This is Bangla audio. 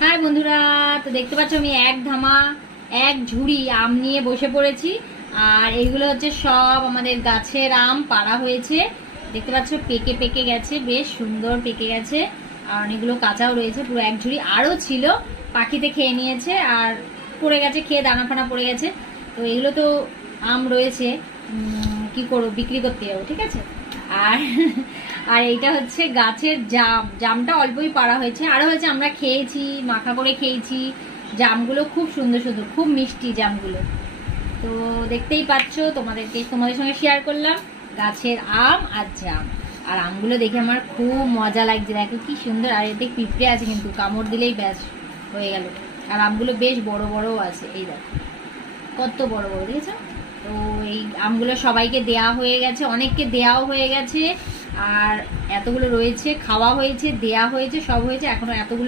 হাই বন্ধুরা, তো দেখতে পাচ্ছ আমি এক ধামা এক ঝুড়ি আম নিয়ে বসে পড়েছি। আর এইগুলো হচ্ছে সব আমাদের গাছের আম, পাড়া হয়েছে। দেখতে পাচ্ছ পেকে পেকে গেছে, বেশ সুন্দর পেকে গেছে। আর অনেকগুলো কাঁচাও রয়েছে, পুরো এক ঝুড়ি। আরও ছিল, পাখিতে খেয়ে নিয়েছে আর পড়ে গেছে, খেয়ে দানা ফানা পড়ে গেছে। তো এগুলো তো আম রয়েছে, কি করবো, বিক্রি করতে যাবো, ঠিক আছে। আর আর এইটা হচ্ছে গাছের জাম, জামটা অল্পই পাড়া হয়েছে, আরো হয়েছে, আমরা খেয়েছি, মাখা করে খেয়েছি। জামগুলো খুব সুন্দর সুন্দর, খুব মিষ্টি জামগুলো। তো দেখতেই পাচ্ছ, তোমাদের সঙ্গে শেয়ার করলাম গাছের আম আর জাম। আর আমগুলো দেখে আমার খুব মজা লাগছে, দেখো কি সুন্দর। আর এতে পিঁপড়ে আছে, কিন্তু কামড় দিলেই ব্যাস হয়ে গেল। আর আমগুলো বেশ বড় বড়ও আছে, এই দেখো কত বড় বড়, দেখেছো। তো এই আমগুলো সবাইকে দেয়া হয়ে গেছে, অনেককে দেয়াও হয়ে গেছে। আর এতগুলো রয়েছে, খাওয়া হয়েছে, দেয়া হয়েছে, সব হয়েছে, এখনো এতগুলো